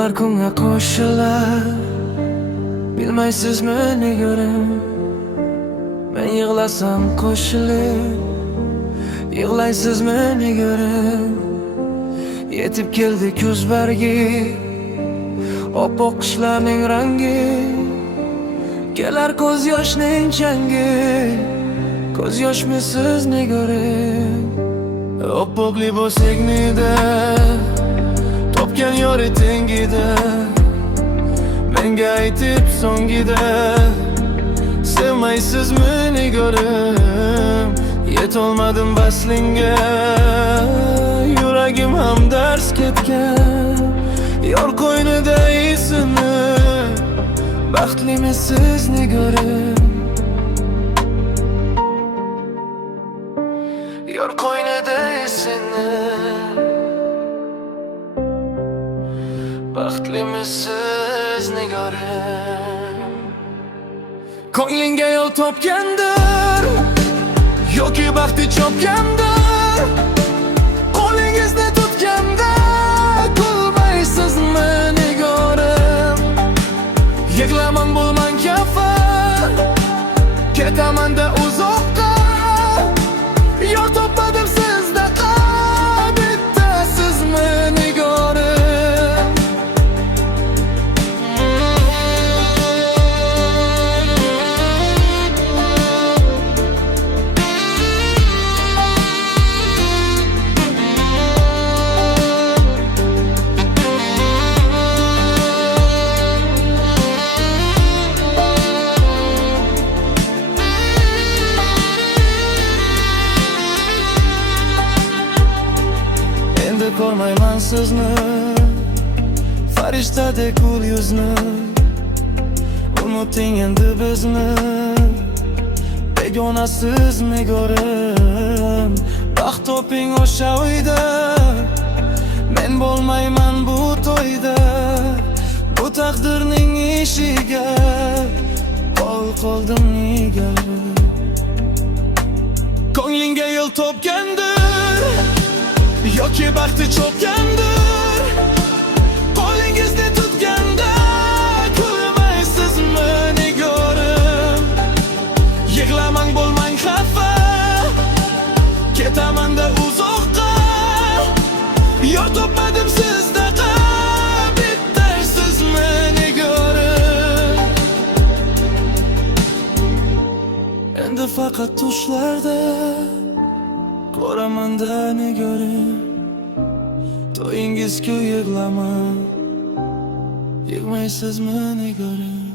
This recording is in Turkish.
Dağlar kunga koşular, bilmaysizmi nigorim. Men yig'lasam qo'shilib, yig'laysizmi nigorim. Yetib keldi kuz bargi, oppoq qishlarning rangi. Kelar ko'z yoshning changi, ko'z yoshmisiz nigorim. Oppoq libos egnida, topgan yori tengida. Menga aytib so'ngida, sevmaysizmi nigorim. Yetolmadim vaslingga, yuragim ham dars ketgan. Yor qo'ynida isini, baxtlimisiz nigorim. Yor qo'ynida isini, baxtlimisiz nigorim. Ko'nglingga yo'l topgandir, yoki baxti chopgandir. Qo'lingizni tutganda kulmaysizmi nigorim. Yig'laman bo'lmang kafan, ketaman-da uzoqqa. Yor topmadim sizdaqa, bittasizmi nigorim. Ko'rmayman sizni, farishtadek gul yuzni. Unuting endi bizni, begonasiz nigorim. Baxt toping o'sha uyda, men bo'lmayman bu to'yda. Bu taqdirning ishiga qo'l qoldim nigorim. Ko'nglingga yo'l topgandir, yoki baxti chopgandir. Qo'lingizni tutganda kulmaysizmi nigorim. Yig'lamang bo'lmang xafa, ketaman-da uzoqqa. Yor topmadim sizdaqa, bittaysizmi nigorim. Endi faqat tushlarda ko'raman-da nigorim. To'yingizku yig'laman, yig'maysizmi nigorim.